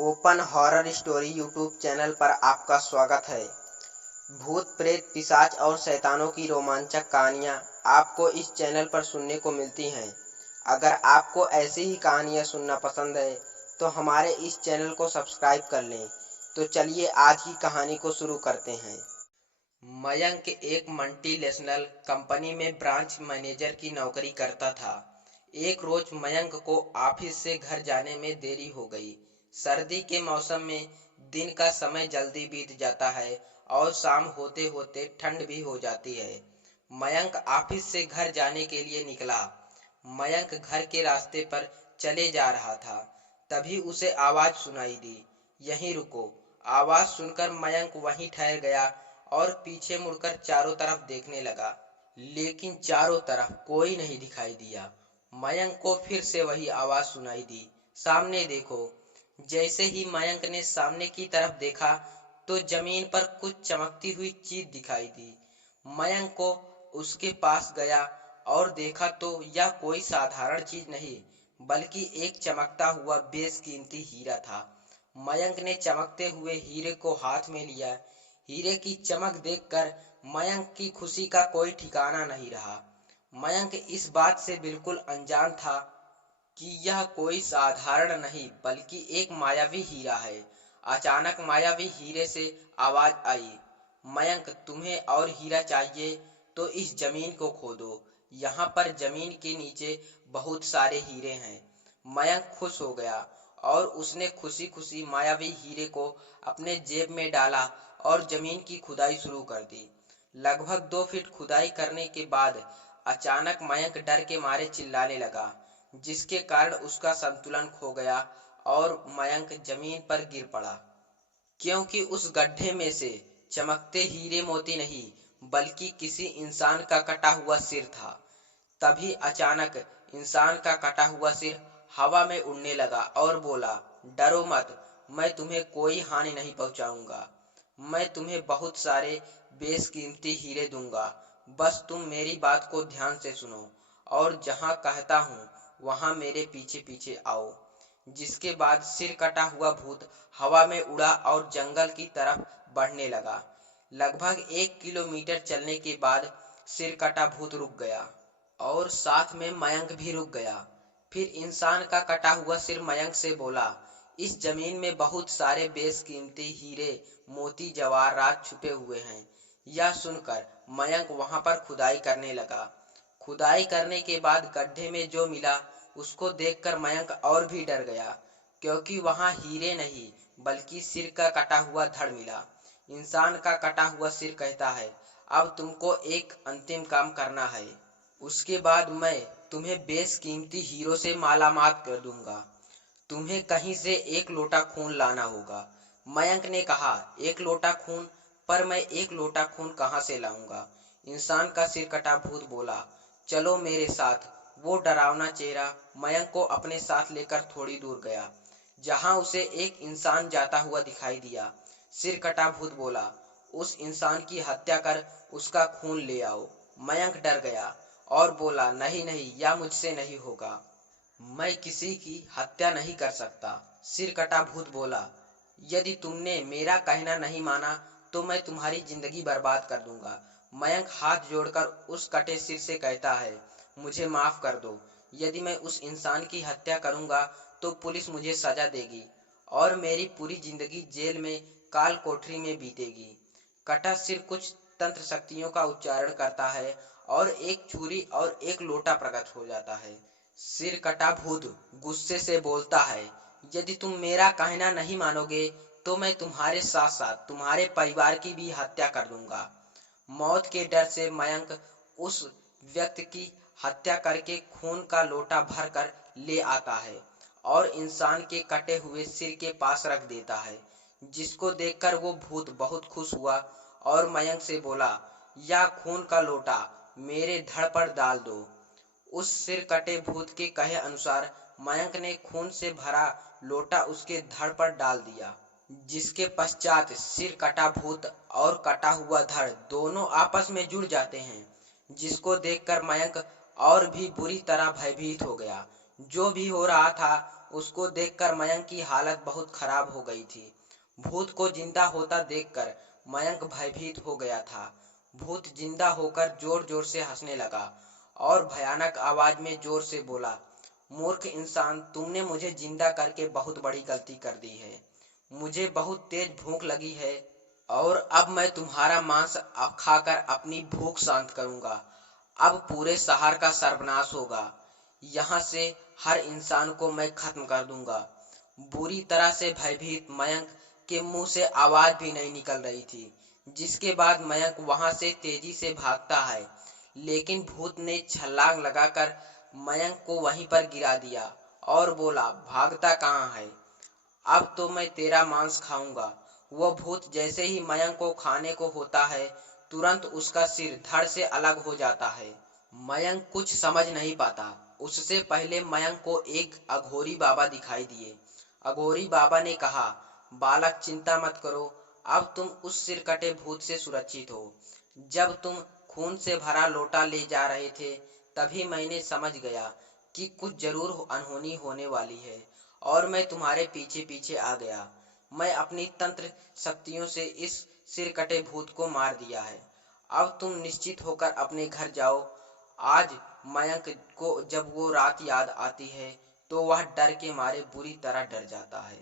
Open horror story YouTube channel पर आपका स्वागत है। भूत प्रेत पिशाच और शैतानों की रोमांचक कहानियाँ आपको इस चैनल पर सुनने को मिलती हैं। अगर आपको ऐसी ही कहानियाँ सुनना पसंद है तो हमारे इस चैनल को सब्सक्राइब कर लें। तो चलिए आज की कहानी को शुरू करते हैं। मयंक एक मल्टीनेशनल कंपनी में ब्रांच मैनेजर की नौकरी करता था। एक रोज मयंक को ऑफिस से घर जाने में देरी हो गई। सर्दी के मौसम में दिन का समय जल्दी बीत जाता है और शाम होते होते ठंड भी हो जाती है। मयंक ऑफिस से घर जाने के लिए निकला। मयंक घर के रास्ते पर चले जा रहा था, तभी उसे आवाज सुनाई दी, यहीं रुको। आवाज सुनकर मयंक वहीं ठहर गया और पीछे मुड़कर चारों तरफ देखने लगा, लेकिन चारों तरफ कोई नहीं दिखाई दिया। मयंक को फिर से वही आवाज सुनाई दी, सामने देखो। जैसे ही मयंक ने सामने की तरफ देखा तो जमीन पर कुछ चमकती हुई चीज दिखाई दी। मयंक को उसके पास गया और देखा तो यह कोई साधारण चीज नहीं बल्कि एक चमकता हुआ बेशकीमती हीरा था। मयंक ने चमकते हुए हीरे को हाथ में लिया। हीरे की चमक देखकर मयंक की खुशी का कोई ठिकाना नहीं रहा। मयंक इस बात से बिल्कुल अनजान था कि यह कोई साधारण नहीं बल्कि एक मायावी हीरा है। अचानक मायावी हीरे से आवाज आई, मयंक तुम्हें और हीरा चाहिए तो इस जमीन को खोदो। यहाँ पर जमीन के नीचे बहुत सारे हीरे हैं। मयंक खुश हो गया और उसने खुशी खुशी मायावी हीरे को अपने जेब में डाला और जमीन की खुदाई शुरू कर दी। लगभग 2 फीट खुदाई करने के बाद अचानक मयंक डर के मारे चिल्लाने लगा, जिसके कारण उसका संतुलन खो गया और मयंक जमीन पर गिर पड़ा, क्योंकि उस गड्ढे में से चमकते हीरे मोती नहीं बल्कि किसी इंसान का कटा हुआ सिर था। तभी अचानक इंसान का कटा हुआ सिर हवा में उड़ने लगा और बोला, डरो मत, मैं तुम्हें कोई हानि नहीं पहुंचाऊंगा। मैं तुम्हें बहुत सारे बेशकीमती हीरे दूंगा, बस तुम मेरी बात को ध्यान से सुनो और जहां कहता हूं वहां मेरे पीछे पीछे आओ। जिसके बाद सिर कटा हुआ भूत हवा में उड़ा और जंगल की तरफ बढ़ने लगा। लगभग 1 किलोमीटर चलने के बाद सिर कटा भूत रुक गया और साथ में मयंक भी रुक गया। फिर इंसान का कटा हुआ सिर मयंक से बोला, इस जमीन में बहुत सारे बेशकीमती हीरे मोती जवाहरात छुपे हुए हैं। यह सुनकर मयंक वहां पर खुदाई करने लगा। खुदाई करने के बाद गड्ढे में जो मिला उसको देखकर मयंक और भी डर गया, क्योंकि वहां हीरे नहीं बल्कि सिर का कटा हुआ धड़ मिला। इंसान का कटा हुआ सिर कहता है, अब तुमको एक अंतिम काम करना है, उसके बाद मैं तुम्हें बेशकीमती हीरों से मालामाल कर दूंगा। तुम्हें कहीं से 1 लोटा खून लाना होगा। मयंक ने कहा, 1 लोटा खून? पर मैं 1 लोटा खून कहाँ से लाऊंगा? इंसान का सिर कटा भूत बोला, चलो मेरे साथ। वो डरावना चेहरा मयंक को अपने साथ लेकर थोड़ी दूर गया, जहां उसे एक इंसान जाता हुआ दिखाई दिया। सिर कटा भूत बोला, उस इंसान की हत्या कर उसका खून ले आओ। मयंक डर गया और बोला, नहीं नहीं, यह मुझसे नहीं होगा, मैं किसी की हत्या नहीं कर सकता। सिर कटा भूत बोला, यदि तुमने मेरा कहना नहीं माना तो मैं तुम्हारी जिंदगी बर्बाद कर दूंगा। मयंक हाथ जोड़कर उस कटे सिर से कहता है, मुझे माफ कर दो। यदि मैं उस इंसान की हत्या करूंगा तो पुलिस मुझे सजा देगी और मेरी पूरी जिंदगी जेल में काल कोठरी में बीतेगी। कटा सिर कुछ तंत्र शक्तियों का उच्चारण करता है और एक छुरी और एक लोटा प्रकट हो जाता है। सिर कटा भूत गुस्से से बोलता है, यदि तुम मेरा कहना नहीं मानोगे तो मैं तुम्हारे साथ साथ तुम्हारे परिवार की भी हत्या कर दूंगा। मौत के डर से मयंक उस व्यक्ति की हत्या करके खून का लोटा भरकर ले आता है और इंसान के कटे हुए सिर के पास रख देता है, जिसको देखकर वो भूत बहुत खुश हुआ और मयंक से बोला, यह खून का लोटा मेरे धड़ पर डाल दो। उस सिर कटे भूत के कहे अनुसार मयंक ने खून से भरा लोटा उसके धड़ पर डाल दिया, जिसके पश्चात सिर कटा भूत और कटा हुआ धड़ दोनों आपस में जुड़ जाते हैं, जिसको देखकर मयंक और भी बुरी तरह भयभीत हो गया। जो भी हो रहा था उसको देखकर मयंक की हालत बहुत खराब हो गई थी। भूत को जिंदा होता देखकर मयंक भयभीत हो गया था। भूत जिंदा होकर जोर जोर से हंसने लगा और भयानक आवाज में जोर से बोला, मूर्ख इंसान, तुमने मुझे जिंदा करके बहुत बड़ी गलती कर दी है। मुझे बहुत तेज भूख लगी है और अब मैं तुम्हारा मांस खाकर अपनी भूख शांत करूंगा। अब पूरे शहर का सर्वनाश होगा। यहाँ से हर इंसान को मैं खत्म कर दूंगा। बुरी तरह से भयभीत मयंक के मुंह से आवाज भी नहीं निकल रही थी, जिसके बाद मयंक वहां से तेजी से भागता है, लेकिन भूत ने छलांग लगाकर मयंक को वहीं पर गिरा दिया और बोला, भागता कहाँ है? अब तो मैं तेरा मांस खाऊंगा। वह भूत जैसे ही मयंक को खाने को होता है, तुरंत उसका सिर धड़ से अलग हो जाता है। मयंक कुछ समझ नहीं पाता। उससे पहले मयंक को एक अघोरी बाबा दिखाई दिए। अघोरी बाबा ने कहा, बालक चिंता मत करो, अब तुम उस सिर कटे भूत से सुरक्षित हो। जब तुम खून से भरा लोटा ले जा रहे थे, तभी मैंने समझ गया कि कुछ जरूर अनहोनी होने वाली है और मैं तुम्हारे पीछे पीछे आ गया। मैं अपनी तंत्र शक्तियों से इस सिर कटे भूत को मार दिया है। अब तुम निश्चित होकर अपने घर जाओ। आज मयंक को जब वो रात याद आती है तो वह डर के मारे बुरी तरह डर जाता है।